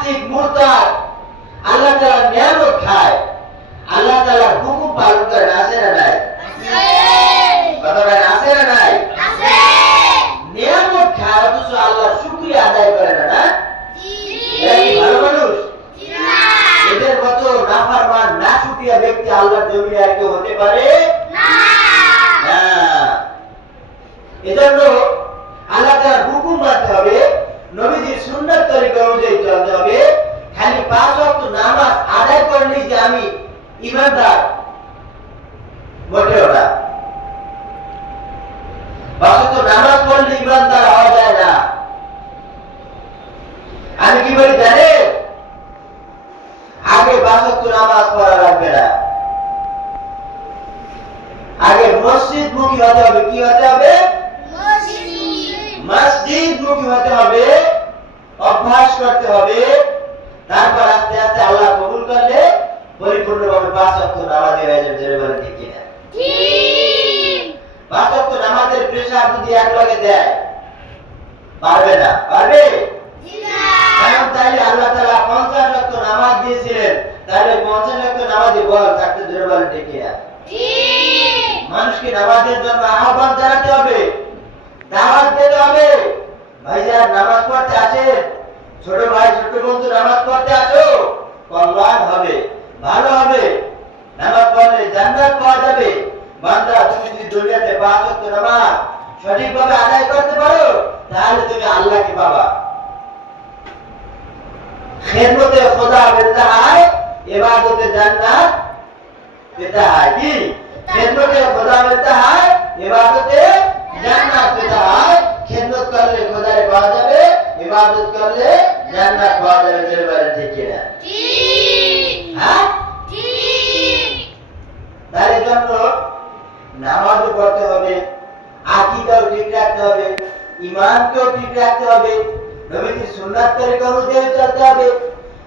নাস্তিক মুরতাদ আল্লাহ তাআলার নিয়ামত খায়, আল্লাহ তাআলার হুকুম পালন করে, আছে না নাই? আছে। কথা বলেন, আছে না নাই? আছে। নিয়ামত খায় অথচ আল্লাহর শুকরিয়া আদায় করে না, না? জি। এরা কি ভালো মানুষ? জি না। এদের মতো নাফরমান নাশুকরিয়া ব্যক্তি আল্লাহর জমিনে আর কেউ হতে পারে না। না। এজন্য আল্লাহ তাআলার হুকুম মানতে হবে, নবীজির সুন্নাত তরিকা অনুযায়ী চলতে হবে। খালি 5 ওয়াক্ত নামাজ আদায় করলেই যে আমি ঈমানদার, মোটেও না। 5 ওয়াক্ত নামাজ পড়লে ঈমানদার হওয়া যায় না। আমি কি বলি জানেন? আগে 5 ওয়াক্ত নামাজ পড়া লাগবে না, আগে মসজিদ মুখী হতে হবে। কি হতে হবে? মসজিদ মুখী হতে হবে, অভ্যাস করতে হবে। তারপর আস্তে আস্তে আল্লাহ কবুল করলে পরিপূর্ণভাবে 5 ওয়াক্ত নামাজ হয়ে যাবে। জোরে বলেন ঠিক কিনা? ঠিক। 5 ওয়াক্ত নামাজের প্রেসার যদি একলগে দেয়, পারবে না? পারবে? জি না। কারণ তাইলে আল্লাহ তাআলা 50 ওয়াক্ত নামাজ দিয়েছিলেন, তাহলে 50 ওয়াক্ত নামাজে বল থাকতে। জোরে বলেন ঠিক কিনা? ঠিক। মানুষকে নামাজের জন্য আহ্বান জানাতে হবে, দাওয়াত দিতে হবে। ভাইজান নামাজ পড়তে আসেন, ছোট ভাই ছোট বন্ধু নামাজ পড়তে আসো, কল্যাণ হবে, ভালো হবে। নামাজ পড়লে জান্নাত পাওয়া যাবে। বান্দা তুমি যদি দুনিয়াতে 5 ওয়াক্ত নামাজ সঠিকভাবে আদায় করতে পারো, তাহলে তুমি আল্লাহকে পাবা। খেদমতে খোদা মিলতা হয়, ইবাদতে জান্নাত পেতা হয়। কি? খেদমতে খোদা মিলতা হয়, ইবাদতে জান্নাত পেতা হয়। খেদমত করলে খোদারে পাওয়া যাবে, ইবাদত করলে জান্নাত পাওয়া যাবে। জোরে বলেন ঠিক কিনা? ঠিক। হ্যাঁ ঠিক। তার জন্য নামাজও পড়তে হবে, আকীদাও ঠিক রাখতে হবে, ঈমানকেও ঠিক রাখতে হবে, নবীজির সুন্নাত তরিকা অনুযায়ী চলতে হবে।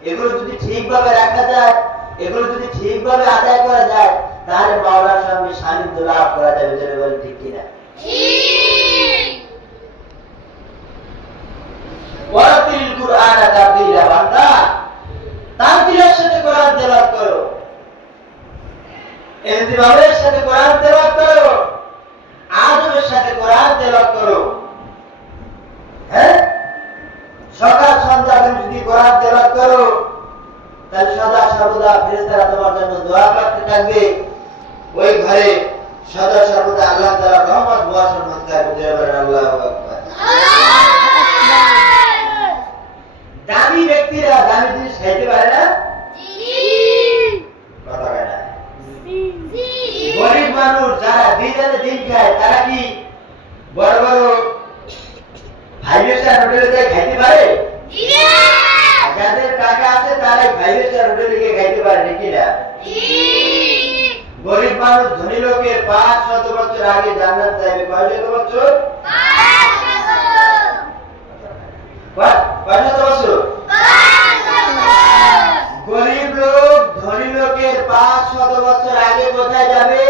এগুলো যদি ঠিকভাবে রাখা যায়, এগুলো যদি ঠিকভাবে আদায় করা যায়, তাহলে মাওলার সামনে সান্নিধ্য লাভ করা যাবে। জোরে বলেন ঠিক কিনা? ঠিক। ওয়ারাতিল কুরআন তারতিলা, বান্দা তারতিলের সাথে কোরআন তেলাওয়াত করো, ইহতিমামের সাথে কোরআন তেলাওয়াত করো, আদবের সাথে কোরআন তেলাওয়াত করো। হ্যাঁ, সকাল সন্ধ্যা তুমি যদি কোরআন তেলাওয়াত করো, তাহলে সদা সর্বদা ফেরেশতারা তোমার জন্য দোয়া করতে থাকবে। ওই ঘরে সদা সর্বদা আল্লাহ তাআলার রহমত বর্ষণ হতে থাকবে। আল্লাহু আকবার। দামি ব্যক্তিরা দামি জিনিস খাইতে পারে না? কথা বলে না। গরিব মানুষ যারা দিনে দিন খায়, তারা কি বড় বড় 5 স্টার হোটেলে যাই খাইতে পারে? যাদের টাকা আছে তারাই 5 স্টার হোটেলে গিয়ে খাইতে পারে, নাকি না? গরিব মানুষ ধনী লোকের 500 বছর আগে জান্নাত যাবে। কয়শত বছর? 500 বছর। গরিব লোক ধনী লোকের 500 বছর আগে কোথায় যাবে?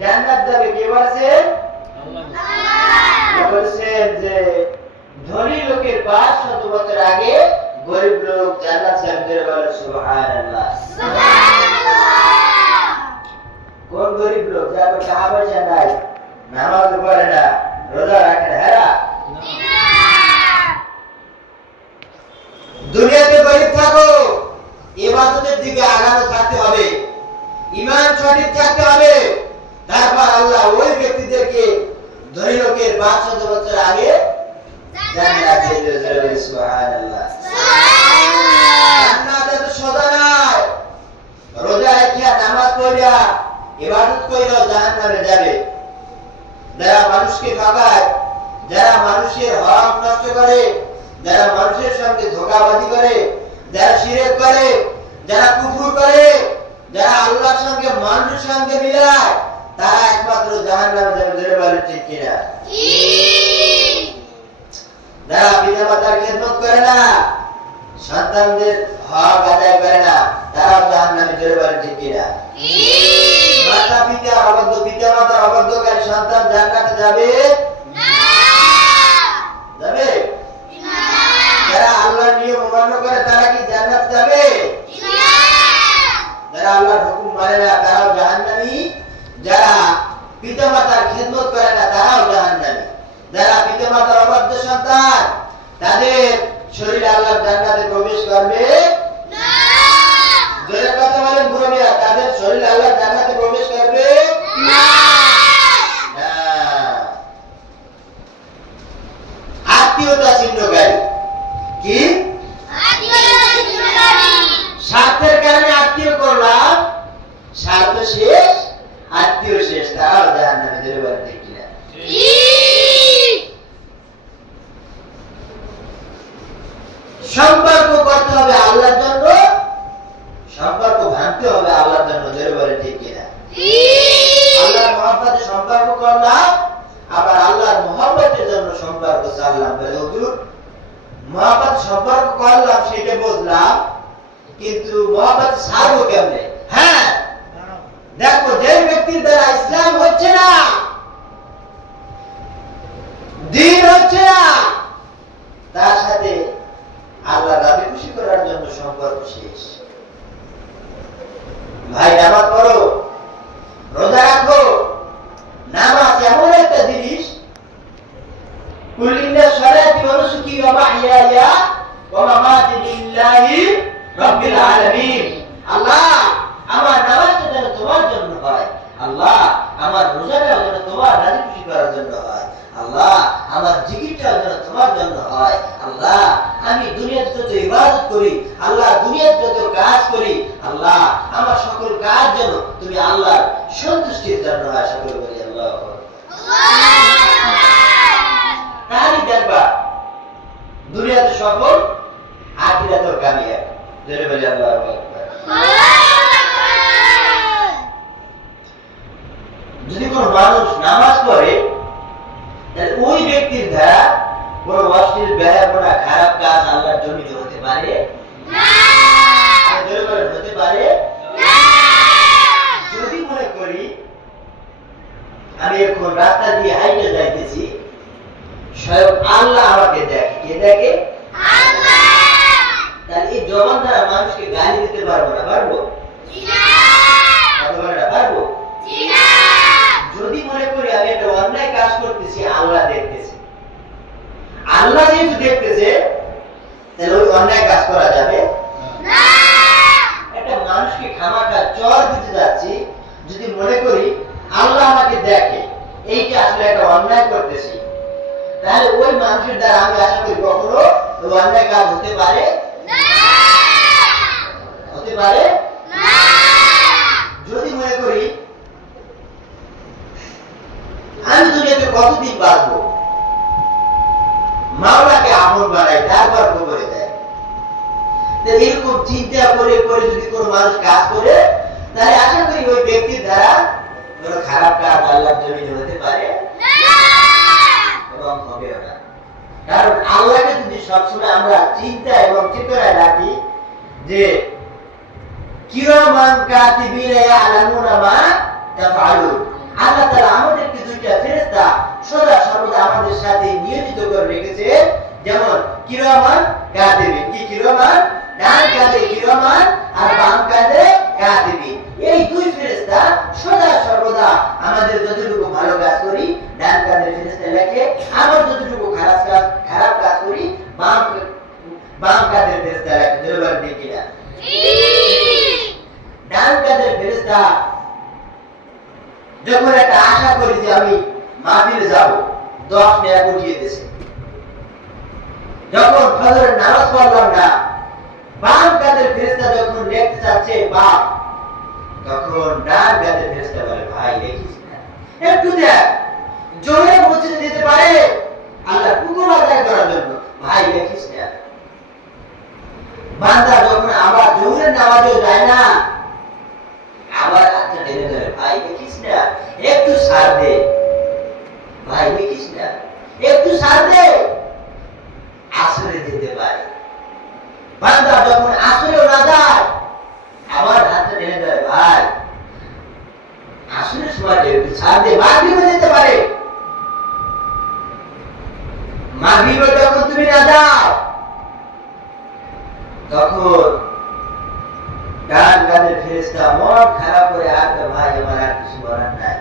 জান্নাত যাবে। কে বলেছেন? আল্লাহ বলেছেন যে ধনী লোকের 500 বছর আগে গরিব লোক জান্নাত যাবে। বলে সুবহানাল্লাহ। কোন গরিব লোক? যার টাকা পয়সা নাই, নামাজ পড়ে না, রোজা রাখে না। হ্যাঁ, দুনিয়াতে গরিব থাকো, ইবাদতের দিকে আগানো থাকতে হবে, ঈমান সঠিক থাকতে হবে। তারপর আল্লাহ ওই ব্যক্তিদেরকে ধনী লোকের 500 বছর আগে জান্নাতে দেবে। সুবহানাল্লাহ। জান্নাতে তো সোজা নয়। রোজা রাখিয়া নামাজ পড়িয়া ইবাদত কইরা জাহান্নামে যাবে। যারা মানুষকে ঠকায়, যারা মানুষের হক নষ্ট করে, যারা মানুষের সঙ্গে ধোঁকাবাজি করে, যারা শিরক করে, যারা কুফর করে, যারা আল্লাহর সঙ্গে মানুষের সঙ্গে মিলায়, তারা একমাত্র জাহান্নামে যাবে। জোরে বলেন ঠিক কিনা? ঠিক। যারা পিতামাতার খেদমত করে না, সন্তানদের হক আদায় করে না, তারা জাহান্নামে। জোরে বলেন ঠিক কিনা? ঠিক। মাতা পিতা অবাধ্য, পিতামাতার অবাধ্যকারী সন্তান জান্নাতে যাবে না? যাবে না? সদ্য সন্তান তাদের শরীরে আল্লাহর জান্নাতে প্রবেশ করবে না। জোরে কথা বলেন মুরব্বিরা, তাদের শরীরে আল্লাহর জান্নাতে প্রবেশ করবে না। আত্মীয়তা ছিন্নকারী কি? স্বার্থের কারণে আত্মীয় করলাম, স্বার্থ শেষ, আত্মীয় শেষ, তার জাহান্নামে যেতে পারে, ঠিক কিনা? সম্পর্ক করতে হবে আল্লাহর জন্য, সম্পর্ক ভাঙতে হবে আল্লাহর জন্য, যেতে পারে, ঠিক কিনা? আল্লাহর মহব্বতে সম্পর্ক করলাম, আবার আল্লাহর মহব্বতের জন্য সম্পর্ক চাললাম। হুজুর মহব্বত সম্পর্ক করলাম সেটা বুঝলাম, কিন্তু মহব্বত ছাড়বো কেমনে? হ্যাঁ, দেখো, যে ব্যক্তির দ্বারা ইসলাম হচ্ছে না, দ্বীন হচ্ছে না, তার সাথে আল্লাহ রাজি খুশি করার জন্য সম্পর্ক শেষ। ভাই নামাজ পড়ো, রোজা রাখো। নামাজ এমন একটা জিনিস, কুল্লিনা সলাতি ওয়া নুসুকি ওয়া মাহইয়ায়া ওয়া মামাতি লিল্লাহি রাব্বিল আলামিন। আল্লাহ, আমার নামাজটা যেন তোমার জন্য হয়, আল্লাহ আমার রোজাটা যেন তোমার রাজি খুশি করার জন্য হয়, আল্লাহ আমার জিকিরটা যেন তোমার জন্য হয়, আল্লাহ আমি দুনিয়াতে যত ইবাদত করি, আল্লাহ দুনিয়াতে যত কাজ করি, আল্লাহ আমার সকল কাজ যেন তুমি আল্লাহর সন্তুষ্টির জন্য হয়। সকল বলি আল্লাহ। তাহলে দেখবা দুনিয়াতে সফল, আখিরাতেও কামিয়াব। যেটা বলি আল্লাহু আকবার। যদি কোন মানুষ নামাজ পড়ে, তাহলে ওই ব্যক্তির দ্বারা কোন অশ্লীল ব্যয়াপনা, খারাপ কাজ আল্লাহর জন্য হতে পারে না। হতে পারে না। যদি মনে করি আমি এখন রাস্তা দিয়ে হাইটে যাইতেছি, স্বয়ং আল্লাহ আমাকে দেখে, কে দেখে? আল্লাহ। তাহলে এই জবান দ্বারা মানুষকে গালি দিতে পারবো না? পারবো? পারবো? যদি মনে করি আমি একটা অন্যায় কাজ করতেছি, আল্লাহ দেখতেছে, আল্লাহ যেহেতু দেখতেছে, তাহলে ওই অন্যায় কাজ করা যাবে না। একটা মানুষকে খামাখা চর দিতে যাচ্ছি, যদি মনে করি আল্লাহ আমাকে দেখে, এইটা আসলে একটা অন্যায় করতেছি, তাহলে ওই মানুষের দ্বারা আমি আশা করি কখনো ওই অন্যায় কাজ হতে পারে না। হতে পারে না। যদি মনে করি আমি দুনিয়াতে কতদিন বাঁচবো, মাওলাকে আপন বানাই, তারপর কবরে দেয়, এরকম চিন্তা করে করে যদি কোন মানুষ কাজ করে, তাহলে আশা করি ওই ব্যক্তির দ্বারা কোন খারাপ কাজ আল্লাহর জমিনে হতে পারে এবং হবেও না। কারণ আল্লাহকে যদি সবসময় আমরা চিন্তা এবং চেতনায় রাখি যে কিরামান কাতিবিনা ইয়ালামুনা মা তাফআলুন, আল্লাহ তাআলা আমাদেরকে দুইটা ফেরেশতা সদা সর্বদা আমাদের সাথে নিয়োজিত করে রেখেছে, যেমন কিরামান কাতিবিন। কি কিরামান? ডান কাঁধে কিরামান আর বাম কাঁধে কাতিবিন। এই দুই ফেরেশতা সদা সর্বদা আমাদের যতটুকু ভালো কাজ করি ডান কাঁধের ফেরেশতা লেখে, আবার যতটুকু খারাপ কাজ করি বাম কাঁধের ফেরেশতা লেখে। দুইবার দেখি না, ডান কাঁধের ফেরেশতা যখন একটা আশা করি যে আমি মাহফিলে যাব, 10 টাকা উঠিয়ে দিয়েছে, যখন ফজরের নামাজ পড়লাম না, বাম কাঁধের ফেরেশতা যখন লিখতে চাচ্ছে বাপ, তখন ডান কাঁধের ফেরেশতা বলে ভাই দেখিস না, একটু দেখ, জোরে মসজিদে যেতে পারে আল্লাহ হুকুম আদায় করার জন্য, ভাই দেখিস না। বান্দা যখন আবার জোহরের নামাজেও যায় না, আবার হাতটা টেনে ধরে, ভাই দেখিস না, একটু ছাড় দে, ভাই দেখিস না, একটু ছাড় দে। আসরে যেতে পারে, বান্দা যখন আসরেও না যায়, আবার হাতটা টেনে ধরে, ভাই আসরের সময় একটু ছাড় দে। মাগরিবে যেতে পারে, মাগরিবে যখন তুমি না যাও, তখন ডান কাঁধের ফেরেশতা মন খারাপ করে আসবে, ভাই আমার আর কিছু বলার নাই।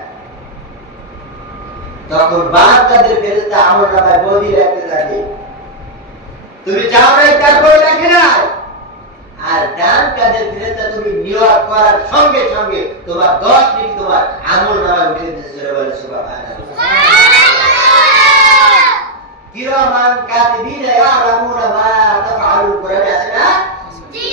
তখন বাম কাঁধের ফেরেশতা আমলনামায় বদি রাখতে থাকে, তুমি যাও নাই তারপরে দেখে নাই। আর ডান কাঁধের ফেরেশতা তুমি নিয়ত করার সঙ্গে সঙ্গে তোমার 10 নেকি তোমার আমলনামায় উঠে দিয়েছে। জোরে বলে সুবহানাল্লাহ। কিরামান কাতিবিনা ইয়ালামুনা মা তাফআলুন, কোরআনে আছে না? জি।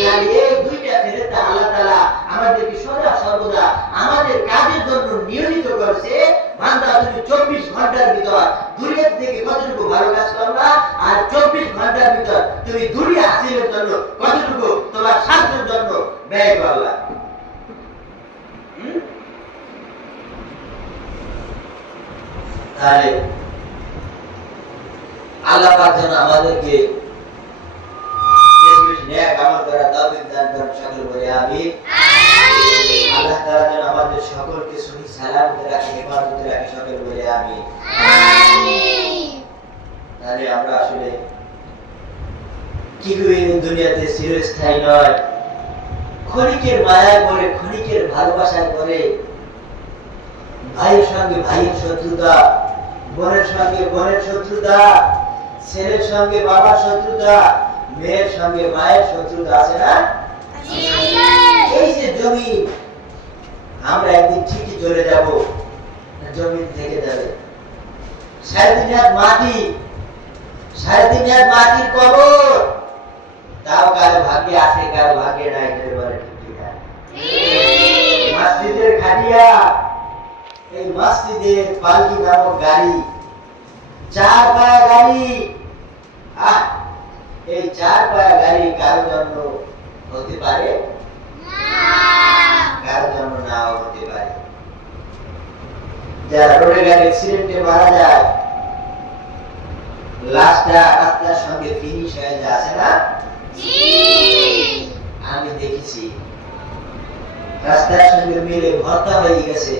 তাহলে এই দুইটা ফেরেশতা আল্লাহ তাআলা আমাদেরকে সদা সর্বদা আমাদের কাজের জন্য নিয়োজিত করেছে। বান্দা তুমি 24 ঘন্টার ভিতর দুনিয়া থেকে কতটুকু ভালো কাজ করবা, আর 24 ঘন্টার ভিতর তুমি দুনিয়া হাসিলের জন্য কতটুকু তোমার স্বার্থের জন্য ব্যয় করলা। তাহলে আল্লাহ পাক যেন আমাদেরকে নেক আমল করার তৌফিক দান করেন, সকলে বলি আমিন। আল্লাহ তাআলা যেন আমাদের সকলকে সহি সালামতে রাখে, হেফাজতে রাখে, সকলে বলি আমিন। তাহলে আমরা আসলে কি এই দুনিয়াতে চিরস্থায়ী নয়, ক্ষণিকের মায়ায় পড়ে, ক্ষণিকের ভালোবাসায় পড়ে, ভাইয়ের সঙ্গে ভাইয়ের শত্রুতা, বোনের সঙ্গে বোনের শত্রুতা, ছেলের সঙ্গে বাবার শত্রুতা, মেয়ের সঙ্গে মায়ের শত্রুতা আছে না? এই যে জমি, আমরা একদিন ঠিকই চলে যাব, জমি থেকে যাবে। 3.5 হাত মাটি, 3.5 হাত মাটির কবর, তাও কারো ভাগ্যে আছে, কারো ভাগ্যে নাই। মসজিদের খাটিয়া, এই মসজিদের পালকি নামক গাড়ি, 4 পায়া গাড়ি, এই 4 পায়া গাড়ি কারো জন্য হতে পারে, কারো জন্য নাও হতে পারে। যারা রোডে গাড়ি অ্যাক্সিডেন্টে মারা যায়, লাশটা রাস্তার সঙ্গে ফিনিশ হয়ে যায়, আছে না? আমি দেখেছি রাস্তার সঙ্গে মিলে ভর্তা হয়ে গেছে।